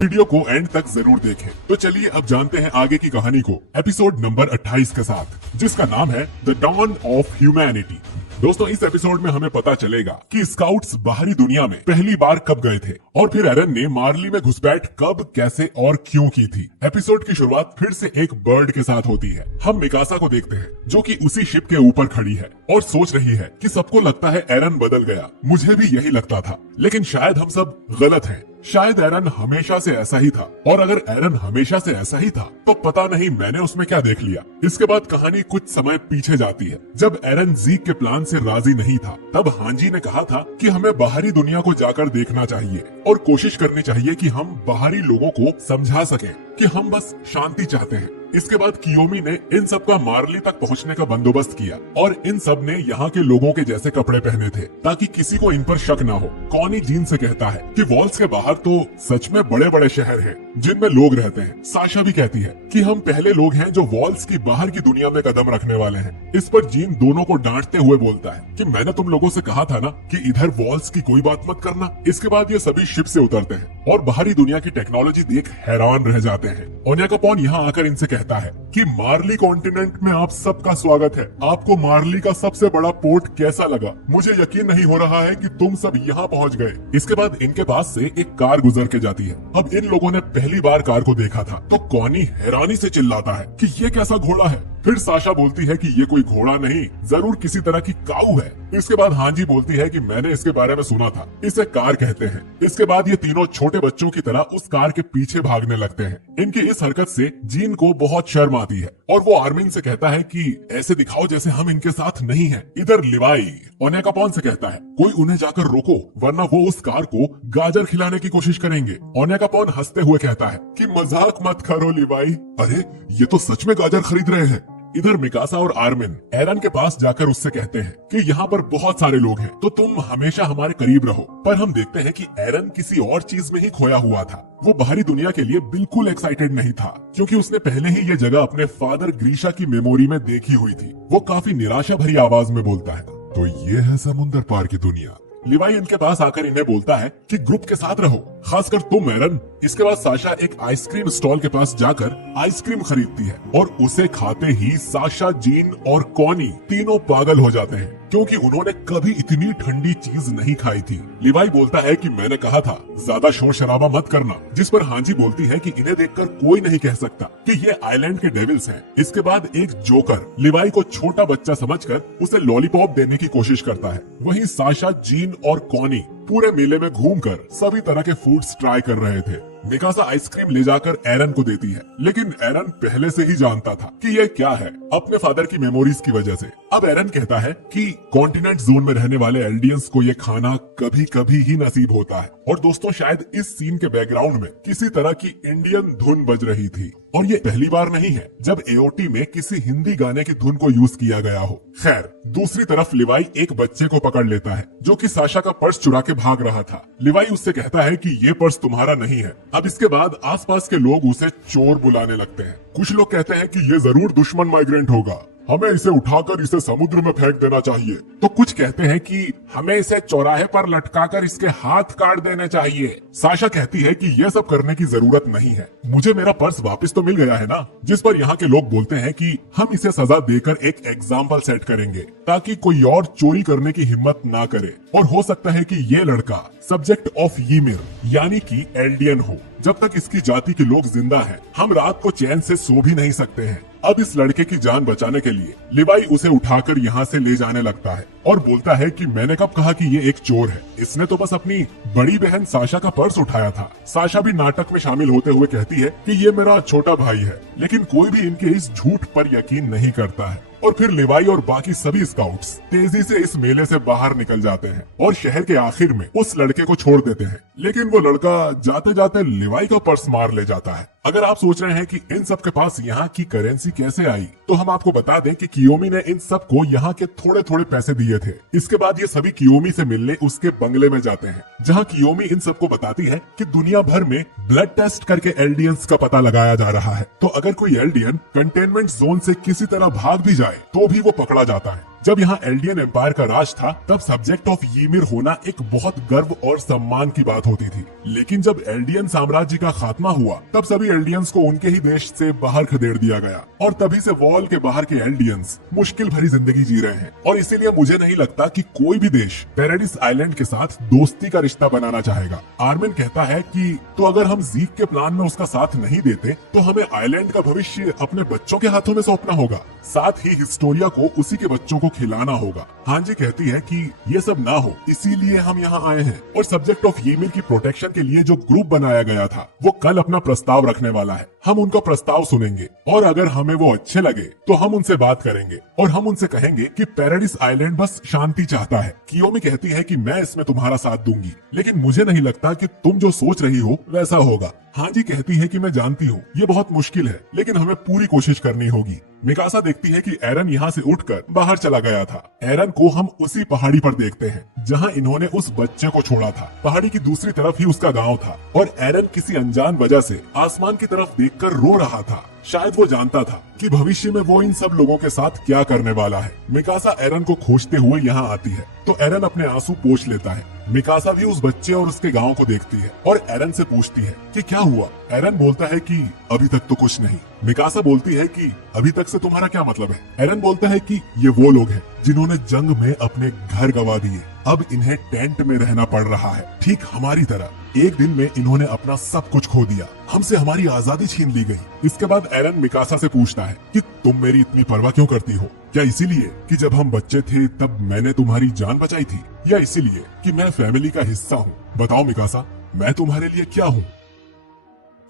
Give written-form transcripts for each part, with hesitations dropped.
Video को and तक जरूर देखें। तो चलिए अब जानते हैं आगे की कहानी को एपिसोड नंबर 28 के साथ, जिसका नाम है द डॉन ऑफ ह्यूमैनिटी। दोस्तों, इस एपिसोड में हमें पता चलेगा कि स्काउट्स बाहरी दुनिया में पहली बार कब गए थे और फिर एरन ने मार्ली में घुसपैठ कब, कैसे और क्यों की थी। एपिसोड की शुरुआत फिर से एक बर्ड के साथ होती है। हम मिकासा को देखते हैं जो कि उसी शिप के ऊपर खड़ी है और सोच रही है कि सबको लगता है एरन बदल गया। मुझे भी यही लगता था, लेकिन शायद हम सब गलत हैं। शायद एरन हमेशा से ऐसा ही था, और अगर एरन हमेशा से ऐसा ही था तो पता नहीं मैंने उसमें क्या देख लिया। इसके बाद कहानी कुछ समय पीछे जाती है। जब एरन जीक के प्लान से राजी नहीं था, तब हांजी ने कहा था कि हमें बाहरी दुनिया को जाकर देखना चाहिए और कोशिश करनी चाहिए कि हम बाहरी लोगों को समझा सकें कि हम बस शांति चाहते हैं। इसके बाद कियोमी ने इन सब का मार्ली तक पहुंचने का बंदोबस्त किया और इन सब ने यहाँ के लोगों के जैसे कपड़े पहने थे ताकि किसी को इन पर शक ना हो। कॉनी जीन से कहता है कि वॉल्स के बाहर तो सच में बड़े बड़े शहर हैं जिनमें लोग रहते हैं। साशा भी कहती है कि हम पहले लोग हैं जो वॉल्स की बाहर की दुनिया में कदम रखने वाले हैं। इस पर जीन दोनों को डांटते हुए बोलता है कि मैंने तुम लोगों से कहा था ना कि इधर वॉल्स की कोई बात मत करना। इसके बाद ये सभी शिप से उतरते हैं और बाहरी दुनिया की टेक्नोलॉजी देख हैरान रह जाते हैं। ओन्याकापॉन यहाँ आकर इनसे कहता है कि मार्ली कॉन्टिनेंट में आप सबका स्वागत है। आपको मार्ली का सबसे बड़ा पोर्ट कैसा लगा? मुझे यकीन नहीं हो रहा है कि तुम सब यहाँ पहुँच गए। इसके बाद इनके पास से एक कार गुजर के जाती है। अब इन लोगों ने पहली बार कार को देखा था तो कॉनी हैरानी से चिल्लाता है कि ये कैसा घोड़ा है। फिर साशा बोलती है कि ये कोई घोड़ा नहीं, जरूर किसी तरह की काऊ है। इसके बाद हांजी बोलती है कि मैंने इसके बारे में सुना था, इसे कार कहते हैं। इसके बाद ये तीनों छोटे बच्चों की तरह उस कार के पीछे भागने लगते हैं। इनकी इस हरकत से जीन को बहुत शर्म आती है और वो आर्मिन से कहता है कि ऐसे दिखाओ जैसे हम इनके साथ नहीं हैं। इधर लिवाई ओन्याकापॉन से कहता है कोई उन्हें जाकर रोको, वरना वो उस कार को गाजर खिलाने की कोशिश करेंगे। ओन्याकापॉन हंसते हुए कहता है कि मजाक मत करो लिवाई, अरे ये तो सच में गाजर खरीद रहे हैं। इधर मिकासा और आर्मिन एरन के पास जाकर उससे कहते हैं कि यहाँ पर बहुत सारे लोग हैं तो तुम हमेशा हमारे करीब रहो। पर हम देखते हैं कि एरन किसी और चीज में ही खोया हुआ था। वो बाहरी दुनिया के लिए बिल्कुल एक्साइटेड नहीं था क्योंकि उसने पहले ही ये जगह अपने फादर ग्रीशा की मेमोरी में देखी हुई थी। वो काफी निराशा भरी आवाज में बोलता है, तो ये है समुंदर पार की दुनिया। लिवाई इनके पास आकर इन्हें बोलता है कि ग्रुप के साथ रहो, खासकर तुम एरन। इसके बाद साशा एक आइसक्रीम स्टॉल के पास जाकर आइसक्रीम खरीदती है और उसे खाते ही साशा, जीन और कॉनी तीनों पागल हो जाते हैं क्योंकि उन्होंने कभी इतनी ठंडी चीज नहीं खाई थी। लिवाई बोलता है कि मैंने कहा था ज्यादा शोर शराबा मत करना, जिस पर हांजी बोलती है कि इन्हें देखकर कोई नहीं कह सकता कि ये आइलैंड के डेविल्स हैं। इसके बाद एक जोकर लिवाई को छोटा बच्चा समझकर उसे लॉलीपॉप देने की कोशिश करता है। वहीं साशा, जीन और कॉनी पूरे मेले में घूमकर सभी तरह के फूड्स ट्राई कर रहे थे। मिकासा आइसक्रीम ले जाकर एरन को देती है, लेकिन एरन पहले से ही जानता था कि ये क्या है, अपने फादर की मेमोरीज की वजह से। अब एरन कहता है कि कॉन्टिनेंट जोन में रहने वाले एल्डियंस को ये खाना कभी कभी ही नसीब होता है। और दोस्तों, शायद इस सीन के बैकग्राउंड में किसी तरह की इंडियन धुन बज रही थी और ये पहली बार नहीं है जब एओटी में किसी हिंदी गाने की धुन को यूज किया गया हो। खैर, दूसरी तरफ लिवाई एक बच्चे को पकड़ लेता है जो कि साशा का पर्स चुरा के भाग रहा था। लिवाई उससे कहता है कि ये पर्स तुम्हारा नहीं है। अब इसके बाद आसपास के लोग उसे चोर बुलाने लगते हैं। कुछ लोग कहते हैं कि ये जरूर दुश्मन माइग्रेंट होगा, हमें इसे उठाकर इसे समुद्र में फेंक देना चाहिए। तो कुछ कहते हैं कि हमें इसे चौराहे पर लटकाकर इसके हाथ काट देने चाहिए। साशा कहती है कि ये सब करने की जरूरत नहीं है, मुझे मेरा पर्स वापस तो मिल गया है ना। जिस पर यहाँ के लोग बोलते हैं कि हम इसे सजा देकर एक एग्जाम्पल सेट करेंगे ताकि कोई और चोरी करने की हिम्मत ना करे। और हो सकता है कि ये लड़का सब्जेक्ट ऑफ ईमिर यानी कि एल्डियन हो। जब तक इसकी जाति के लोग जिंदा हैं, हम रात को चैन से सो भी नहीं सकते हैं। अब इस लड़के की जान बचाने के लिए लिवाई उसे उठाकर यहाँ से ले जाने लगता है और बोलता है कि मैंने कब कहा कि ये एक चोर है, इसने तो बस अपनी बड़ी बहन साशा का पर्स उठाया था। साशा भी नाटक में शामिल होते हुए कहती है कि ये मेरा छोटा भाई है, लेकिन कोई भी इनके इस झूठ पर यकीन नहीं करता है। और फिर लिवाई और बाकी सभी स्काउट्स तेजी से इस मेले से बाहर निकल जाते हैं और शहर के आखिर में उस लड़के को छोड़ देते हैं, लेकिन वो लड़का जाते जाते लिवाई का पर्स मार ले जाता है। अगर आप सोच रहे हैं कि इन सब के पास यहाँ की करेंसी कैसे आई, तो हम आपको बता दें कि कियोमी ने इन सब को यहाँ के थोड़े थोड़े पैसे दिए थे। इसके बाद ये सभी कियोमी से मिलने उसके बंगले में जाते हैं, जहाँ कियोमी इन सबको बताती है कि दुनिया भर में ब्लड टेस्ट करके एल्डियंस का पता लगाया जा रहा है। तो अगर कोई एल्डियन कंटेनमेंट जोन से किसी तरह भाग भी जाए तो भी वो पकड़ा जाता है। जब यहाँ एल्डियन एम्पायर का राज था तब सब्जेक्ट ऑफ ईमिर होना एक बहुत गर्व और सम्मान की बात होती थी। लेकिन जब एल्डियन साम्राज्य का खात्मा हुआ तब सभी एल्डियंस को उनके ही देश से बाहर खदेड़ दिया गया और तभी से वॉल के बाहर के एल्डियंस मुश्किल भरी जिंदगी जी रहे हैं। और इसीलिए मुझे नहीं लगता कि कोई भी देश पैराडिस आइलैंड के साथ दोस्ती का रिश्ता बनाना चाहेगा। आर्मिन कहता है कि तो अगर हम जीक के प्लान में उसका साथ नहीं देते तो हमें आइलैंड का भविष्य अपने बच्चों के हाथों में सौंपना होगा, साथ ही हिस्टोरिया को उसी के बच्चों को खिलाना होगा। हांजी कहती है कि ये सब ना हो इसीलिए हम यहाँ आए हैं और सब्जेक्ट ऑफ ईमिर की प्रोटेक्शन के लिए जो ग्रुप बनाया गया था वो कल अपना प्रस्ताव रखने वाला है। हम उनका प्रस्ताव सुनेंगे और अगर हमें वो अच्छे लगे तो हम उनसे बात करेंगे और हम उनसे कहेंगे कि पैराडिस आइलैंड बस शांति चाहता है। कियोमी कहती है कि मैं इसमें तुम्हारा साथ दूंगी, लेकिन मुझे नहीं लगता कि तुम जो सोच रही हो वैसा होगा। हांजी कहती है कि मैं जानती हूँ ये बहुत मुश्किल है, लेकिन हमें पूरी कोशिश करनी होगी। मिकासा देखती है कि एरन यहाँ से उठकर बाहर चला गया था। एरन को हम उसी पहाड़ी पर देखते हैं जहाँ इन्होंने उस बच्चे को छोड़ा था। पहाड़ी की दूसरी तरफ ही उसका गांव था और एरन किसी अनजान वजह से आसमान की तरफ देखकर रो रहा था। शायद वो जानता था कि भविष्य में वो इन सब लोगों के साथ क्या करने वाला है। मिकासा एरन को खोजते हुए यहाँ आती है तो एरन अपने आंसू पोंछ लेता है। मिकासा भी उस बच्चे और उसके गांव को देखती है और एरन से पूछती है कि क्या हुआ। एरन बोलता है कि अभी तक तो कुछ नहीं। मिकासा बोलती है कि अभी तक से तुम्हारा क्या मतलब है। एरन बोलता है कि ये वो लोग हैं जिन्होंने जंग में अपने घर गंवा दिए, अब इन्हें टेंट में रहना पड़ रहा है, ठीक हमारी तरह। एक दिन में इन्होंने अपना सब कुछ खो दिया, हमसे हमारी आजादी छीन ली गई। इसके बाद एरन मिकासा से पूछता है कि तुम मेरी इतनी परवाह क्यों करती हो? क्या इसीलिए कि जब हम बच्चे थे तब मैंने तुम्हारी जान बचाई थी, या इसीलिए कि मैं फैमिली का हिस्सा हूँ? बताओ मिकासा, मैं तुम्हारे लिए क्या हूँ?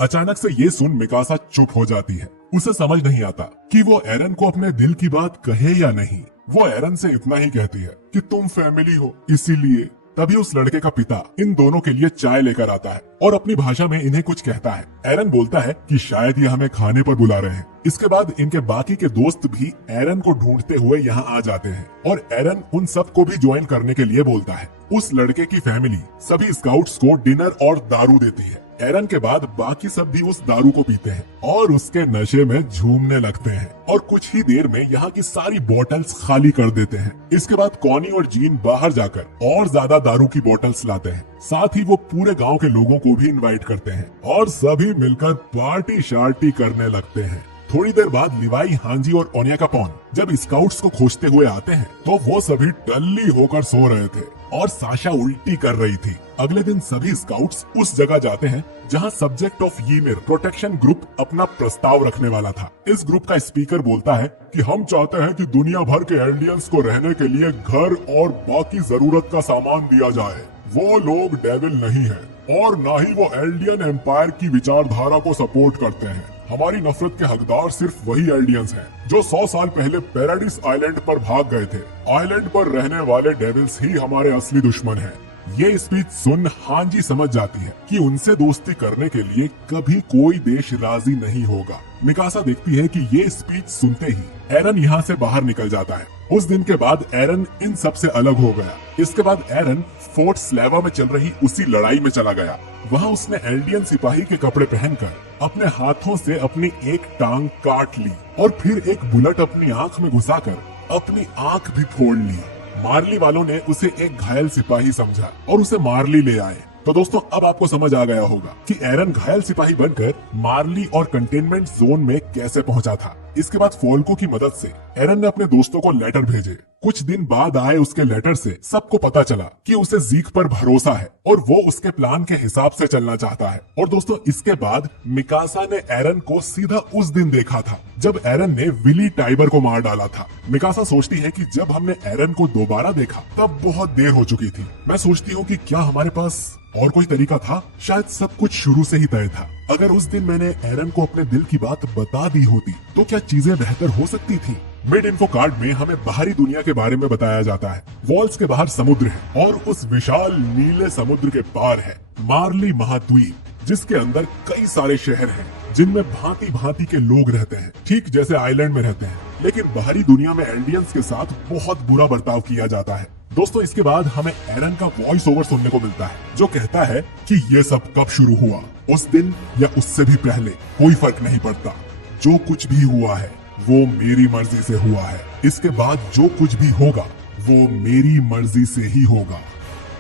अचानक से ये सुन मिकासा चुप हो जाती है। उसे समझ नहीं आता कि वो एरन को अपने दिल की बात कहे या नहीं। वो एरन से इतना ही कहती है कि तुम फैमिली हो इसीलिए। तभी उस लड़के का पिता इन दोनों के लिए चाय लेकर आता है और अपनी भाषा में इन्हें कुछ कहता है। एरन बोलता है कि शायद ये हमें खाने पर बुला रहे हैं। इसके बाद इनके बाकी के दोस्त भी एरन को ढूंढते हुए यहाँ आ जाते हैं और एरन उन सबको भी ज्वाइन करने के लिए बोलता है। उस लड़के की फैमिली सभी स्काउट्स को डिनर और दारू देती है। एरन के बाद बाकी सब भी उस दारू को पीते हैं और उसके नशे में झूमने लगते हैं और कुछ ही देर में यहाँ की सारी बोतल्स खाली कर देते हैं। इसके बाद कॉनी और जीन बाहर जाकर और ज्यादा दारू की बोतल्स लाते हैं। साथ ही वो पूरे गांव के लोगों को भी इनवाइट करते हैं और सभी मिलकर पार्टी शार्टी करने लगते हैं। थोड़ी देर बाद लिवाई, हांजी और ओनियाकापोन जब स्काउट्स को खोजते हुए आते हैं तो वो सभी टल्ली होकर सो रहे थे और साशा उल्टी कर रही थी। अगले दिन सभी स्काउट्स उस जगह जाते हैं जहां सब्जेक्ट ऑफ ईमिर प्रोटेक्शन ग्रुप अपना प्रस्ताव रखने वाला था। इस ग्रुप का स्पीकर बोलता है कि हम चाहते हैं कि दुनिया भर के एल्डियंस को रहने के लिए घर और बाकी जरूरत का सामान दिया जाए। वो लोग डेविल नहीं है और ना ही वो एल्डियन एम्पायर की विचारधारा को सपोर्ट करते हैं। हमारी नफरत के हकदार सिर्फ वही एल्डियंस हैं जो 100 साल पहले पैराडिस आइलैंड पर भाग गए थे। आइलैंड पर रहने वाले डेविल्स ही हमारे असली दुश्मन हैं। ये स्पीच सुन हांजी समझ जाती है कि उनसे दोस्ती करने के लिए कभी कोई देश राजी नहीं होगा। मिकासा देखती है कि ये स्पीच सुनते ही एरन यहाँ से बाहर निकल जाता है। उस दिन के बाद एरन इन सब से अलग हो गया। इसके बाद एरन फोर्ट स्लेवा में चल रही उसी लड़ाई में चला गया। वहाँ उसने एल्डियन सिपाही के कपड़े पहनकर अपने हाथों से अपनी एक टांग काट ली और फिर एक बुलेट अपनी आंख में घुसाकर अपनी आंख भी फोड़ ली। मार्ली वालों ने उसे एक घायल सिपाही समझा और उसे मार्ली ले आए। तो दोस्तों अब आपको समझ आ गया होगा कि एरन घायल सिपाही बनकर मार्ली और कंटेनमेंट जोन में कैसे पहुंचा था। इसके बाद फोल्को की मदद से एरन ने अपने दोस्तों को लेटर भेजे। कुछ दिन बाद आए उसके लेटर से सबको पता चला कि उसे जीक पर भरोसा है और वो उसके प्लान के हिसाब से चलना चाहता है। और दोस्तों इसके बाद मिकासा ने एरन को सीधा उस दिन देखा था जब एरन ने विली टाइबर को मार डाला था। मिकासा सोचती है कि जब हमने एरन को दोबारा देखा तब बहुत देर हो चुकी थी। मैं सोचती हूँ कि क्या हमारे पास और कोई तरीका था? शायद सब कुछ शुरू से ही तय था। अगर उस दिन मैंने एरन को अपने दिल की बात बता दी होती तो क्या चीजें बेहतर हो सकती थी। मिड इन्फो कार्ड में हमें बाहरी दुनिया के बारे में बताया जाता है। वॉल्स के बाहर समुद्र है और उस विशाल नीले समुद्र के पार है मार्ली महाद्वीप, जिसके अंदर कई सारे शहर हैं जिनमें भांति भांति के लोग रहते हैं, ठीक जैसे आइलैंड में रहते हैं। लेकिन बाहरी दुनिया में एल्डियंस के साथ बहुत बुरा बर्ताव किया जाता है। दोस्तों इसके बाद हमें एरन का वॉइस ओवर सुनने को मिलता है जो कहता है कि ये सब कब शुरू हुआ, उस दिन या उससे भी पहले, कोई फर्क नहीं पड़ता। जो कुछ भी हुआ है वो मेरी मर्जी से हुआ है। इसके बाद जो कुछ भी होगा वो मेरी मर्जी से ही होगा।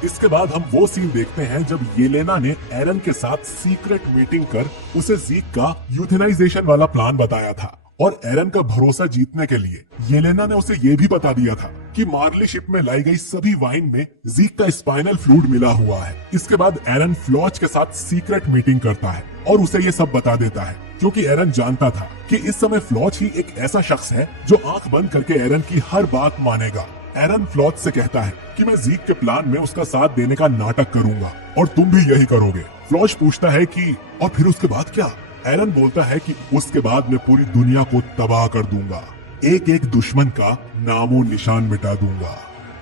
इसके बाद हम वो सीन देखते हैं जब येलेना ने एरन के साथ सीक्रेट मीटिंग कर उसे ज़ीक का यूथेनाइजेशन वाला प्लान बताया था और एरन का भरोसा जीतने के लिए येलेना ने उसे ये भी बता दिया था कि मार्ली शिप में लाई गई सभी वाइन में ज़ीक का स्पाइनल फ्लूइड मिला हुआ है। इसके बाद एरन फ्लॉच के साथ सीक्रेट मीटिंग करता है और उसे ये सब बता देता है, क्योंकि एरन जानता था कि इस समय फ्लॉच ही एक ऐसा शख्स है जो आंख बंद करके एरन की हर बात मानेगा। एरन फ्लॉच से कहता है कि मैं ज़ीक के प्लान में उसका साथ देने का नाटक करूंगा और तुम भी यही करोगे। फ्लॉच पूछता है कि और फिर उसके बाद क्या? एरन बोलता है कि उसके बाद मैं पूरी दुनिया को तबाह कर दूंगा, एक एक दुश्मन का नामो निशान मिटा दूंगा।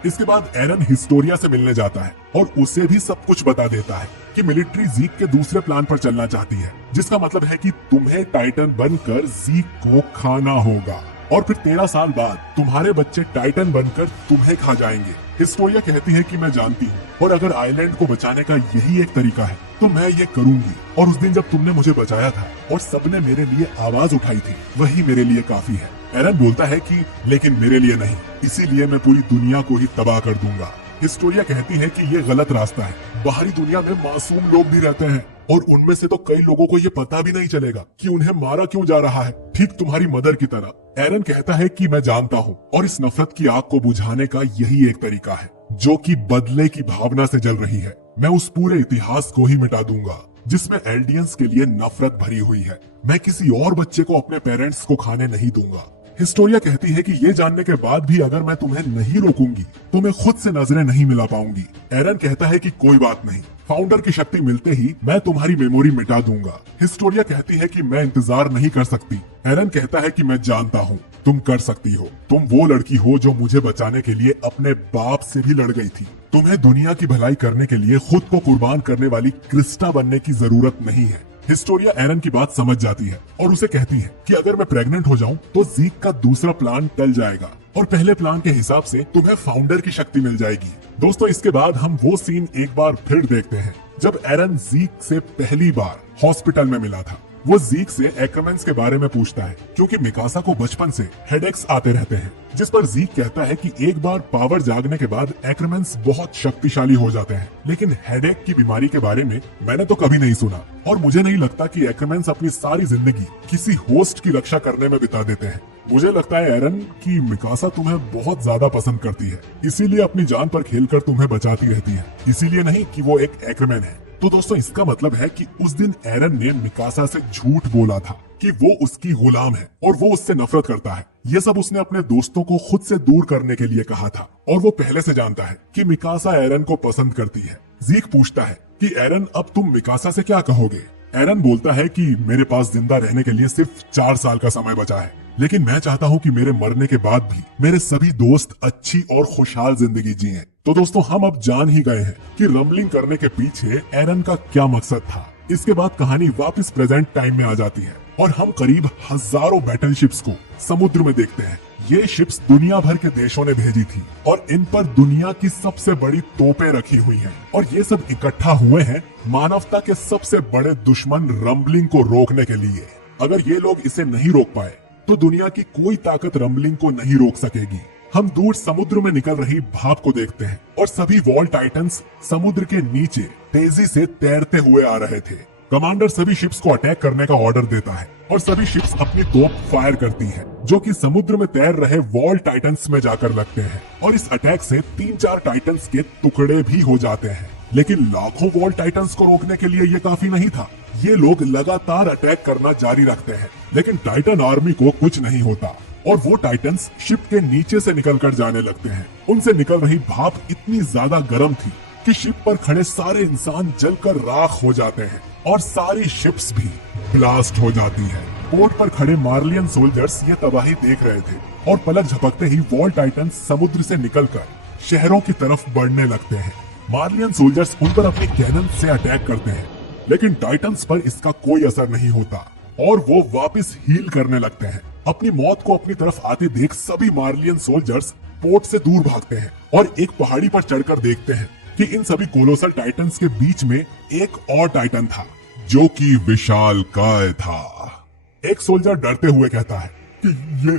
इसके बाद एरन हिस्टोरिया से मिलने जाता है और उसे भी सब कुछ बता देता है कि मिलिट्री ज़ीक के दूसरे प्लान पर चलना चाहती है, जिसका मतलब है कि तुम्हें टाइटन बनकर ज़ीक को खाना होगा और फिर 13 साल बाद तुम्हारे बच्चे टाइटन बनकर तुम्हें खा जाएंगे। हिस्टोरिया कहती है कि मैं जानती हूँ और अगर आइलैंड को बचाने का यही एक तरीका है तो मैं ये करूंगी, और उस दिन जब तुमने मुझे बचाया था और सबने मेरे लिए आवाज उठाई थी वही मेरे लिए काफी है। एरन बोलता है कि लेकिन मेरे लिए नहीं, इसीलिए मैं पूरी दुनिया को ही तबाह कर दूंगा। हिस्टोरिया कहती है कि ये गलत रास्ता है, बाहरी दुनिया में मासूम लोग भी रहते हैं और उनमें से तो कई लोगों को ये पता भी नहीं चलेगा कि उन्हें मारा क्यों जा रहा है, ठीक तुम्हारी मदर की तरह। एरन कहता है कि मैं जानता हूँ और इस नफरत की आग को बुझाने का यही एक तरीका है जो कि बदले की भावना से जल रही है। मैं उस पूरे इतिहास को ही मिटा दूंगा जिसमें एल्डियंस के लिए नफरत भरी हुई है। मैं किसी और बच्चे को अपने पेरेंट्स को खाने नहीं दूंगा। हिस्टोरिया कहती है कि ये जानने के बाद भी अगर मैं तुम्हें नहीं रोकूंगी तो मैं खुद से नजरें नहीं मिला पाऊंगी। एरन कहता है कि कोई बात नहीं, फाउंडर की शक्ति मिलते ही मैं तुम्हारी मेमोरी मिटा दूंगा। हिस्टोरिया कहती है कि मैं इंतजार नहीं कर सकती। एरन कहता है कि मैं जानता हूँ तुम कर सकती हो, तुम वो लड़की हो जो मुझे बचाने के लिए अपने बाप से भी लड़ गई थी। तुम्हें दुनिया की भलाई करने के लिए खुद को कुर्बान करने वाली क्रिस्टा बनने की जरूरत नहीं है। हिस्टोरिया एरन की बात समझ जाती है और उसे कहती है कि अगर मैं प्रेग्नेंट हो जाऊं तो ज़ीक का दूसरा प्लान टल जाएगा और पहले प्लान के हिसाब से तुम्हें फाउंडर की शक्ति मिल जाएगी। दोस्तों, इसके बाद हम वो सीन एक बार फिर देखते हैं जब एरन ज़ीक से पहली बार हॉस्पिटल में मिला था। वो ज़ीक से एक्रोमेंस के बारे में पूछता है क्योंकि मिकासा को बचपन से हेडेक्स आते रहते हैं, जिस पर ज़ीक कहता है कि एक बार पावर जागने के बाद एक्रोमेंस बहुत शक्तिशाली हो जाते हैं, लेकिन हेडेक की बीमारी के बारे में मैंने तो कभी नहीं सुना और मुझे नहीं लगता कि एक्रोमेंस अपनी सारी जिंदगी किसी होस्ट की रक्षा करने में बिता देते हैं। मुझे लगता है एरन की मिकासा तुम्हें बहुत ज्यादा पसंद करती है, इसीलिए अपनी जान पर खेलकर तुम्हें बचाती रहती है, इसीलिए नहीं कि वो एक एक्रोमैन है। तो दोस्तों, इसका मतलब है कि उस दिन एरन ने मिकासा से झूठ बोला था कि वो उसकी गुलाम है और वो उससे नफरत करता है। ये सब उसने अपने दोस्तों को खुद से दूर करने के लिए कहा था और वो पहले से जानता है कि मिकासा एरन को पसंद करती है। ज़ीक पूछता है कि एरन, अब तुम मिकासा से क्या कहोगे? एरन बोलता है कि मेरे पास जिंदा रहने के लिए सिर्फ 4 साल का समय बचा है, लेकिन मैं चाहता हूँ कि मेरे मरने के बाद भी मेरे सभी दोस्त अच्छी और खुशहाल जिंदगी जिएं। तो दोस्तों, हम अब जान ही गए हैं कि रम्बलिंग करने के पीछे एरन का क्या मकसद था। इसके बाद कहानी वापस प्रेजेंट टाइम में आ जाती है और हम करीब हजारों बैटलशिप्स को समुद्र में देखते हैं। ये शिप्स दुनिया भर के देशों ने भेजी थी और इन पर दुनिया की सबसे बड़ी तोपें रखी हुई हैं और ये सब इकट्ठा हुए हैं मानवता के सबसे बड़े दुश्मन रम्बलिंग को रोकने के लिए। अगर ये लोग इसे नहीं रोक पाए तो दुनिया की कोई ताकत रम्बलिंग को नहीं रोक सकेगी। हम दूर समुद्र में निकल रही भाप को देखते हैं और सभी वॉल टाइटन्स समुद्र के नीचे तेजी से तैरते हुए आ रहे थे। कमांडर सभी शिप्स को अटैक करने का ऑर्डर देता है और सभी शिप्स अपनी तोप फायर करती हैं, जो कि समुद्र में तैर रहे वॉल टाइटन्स में जाकर लगते हैं और इस अटैक से 3-4 टाइटन्स के टुकड़े भी हो जाते हैं। लेकिन लाखों वॉल टाइटन्स को रोकने के लिए ये काफी नहीं था। ये लोग लगातार अटैक करना जारी रखते हैं, लेकिन टाइटन आर्मी को कुछ नहीं होता और वो टाइटन्स शिप के नीचे से निकलकर जाने लगते हैं। उनसे निकल रही भाप इतनी ज्यादा गर्म थी कि शिप पर खड़े सारे इंसान जलकर राख हो जाते हैं और सारी शिप्स भी ब्लास्ट हो जाती है। पोर्ट पर खड़े मार्लियन सोल्जर्स ये तबाही देख रहे थे और पलक झपकते ही वॉल टाइटन्स समुद्र से निकलकर शहरों की तरफ बढ़ने लगते हैं। मार्लियन सोल्जर्स उन पर अपनी कैनन से अटैक करते हैं, लेकिन टाइटन्स पर इसका कोई असर नहीं होता और वो वापस हील करने लगते हैं। अपनी मौत को अपनी तरफ आते देख सभी मार्लियन सोल्जर्स पोर्ट से दूर भागते हैं और एक पहाड़ी पर चढ़कर देखते हैं कि इन सभी कोलोसल टाइटन्स के बीच में एक और टाइटन था जो कि विशालकाय था। एक सोल्जर डरते हुए कहता है कि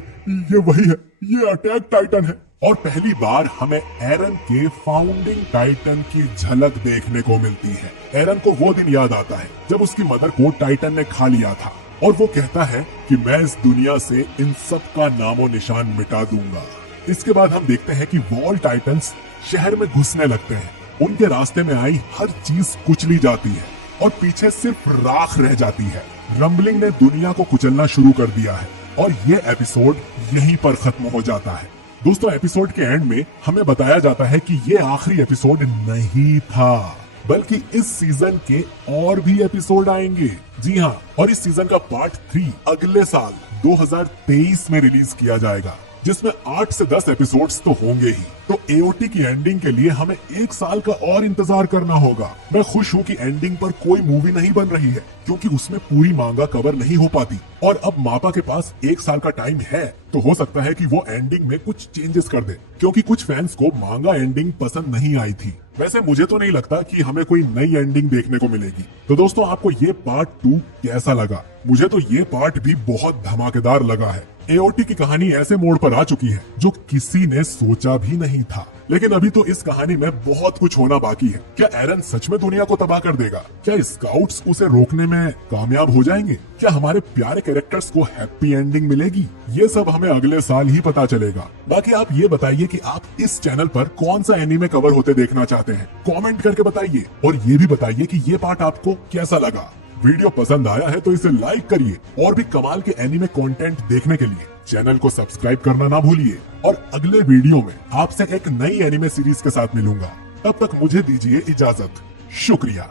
ये वही है, ये अटैक टाइटन है। और पहली बार हमें एरन के फाउंडिंग टाइटन की झलक देखने को मिलती है। एरन को वो दिन याद आता है जब उसकी मदर को टाइटन ने खा लिया था और वो कहता है कि मैं इस दुनिया से इन सब का नामो निशान मिटा दूंगा। इसके बाद हम देखते हैं कि वॉल टाइटन्स शहर में घुसने लगते हैं। उनके रास्ते में आई हर चीज कुचली जाती है और पीछे सिर्फ राख रह जाती है। रंबलिंग ने दुनिया को कुचलना शुरू कर दिया है और ये एपिसोड यहीं पर खत्म हो जाता है। दोस्तों, एपिसोड के एंड में हमें बताया जाता है कि ये आखिरी एपिसोड नहीं था, बल्कि इस सीजन के और भी एपिसोड आएंगे। जी हाँ, और इस सीजन का पार्ट 3 अगले साल 2023 में रिलीज किया जाएगा, जिसमें 8 से 10 एपिसोड्स तो होंगे ही। तो एओटी की एंडिंग के लिए हमें 1 साल का और इंतजार करना होगा। मैं खुश हूँ कि एंडिंग पर कोई मूवी नहीं बन रही है, क्योंकि उसमें पूरी मांगा कवर नहीं हो पाती। और अब मापा के पास 1 साल का टाइम है, तो हो सकता है कि वो एंडिंग में कुछ चेंजेस कर दे, क्योंकि कुछ फैंस को मांगा एंडिंग पसंद नहीं आई थी। वैसे मुझे तो नहीं लगता कि हमें कोई नई एंडिंग देखने को मिलेगी। तो दोस्तों, आपको ये पार्ट 2 कैसा लगा? मुझे तो ये पार्ट भी बहुत धमाकेदार लगा है। एओटी की कहानी ऐसे मोड़ पर आ चुकी है जो किसी ने सोचा भी नहीं था। लेकिन अभी तो इस कहानी में बहुत कुछ होना बाकी है। क्या एरन सच में दुनिया को तबाह कर देगा? क्या स्काउट्स उसे रोकने में कामयाब हो जाएंगे? क्या हमारे प्यारे कैरेक्टर्स को हैप्पी एंडिंग मिलेगी? ये सब हमें अगले साल ही पता चलेगा। बाकी आप ये बताइए कि आप इस चैनल पर कौन सा एनीमे कवर होते देखना चाहते हैं, कमेंट करके बताइए। और ये भी बताइए कि ये पार्ट आपको कैसा लगा। वीडियो पसंद आया है तो इसे लाइक करिए और भी कमाल के एनीमे कंटेंट देखने के लिए चैनल को सब्सक्राइब करना ना भूलिए। और अगले वीडियो में आपसे एक नई एनीमे सीरीज के साथ मिलूंगा। तब तक मुझे दीजिए इजाजत। शुक्रिया।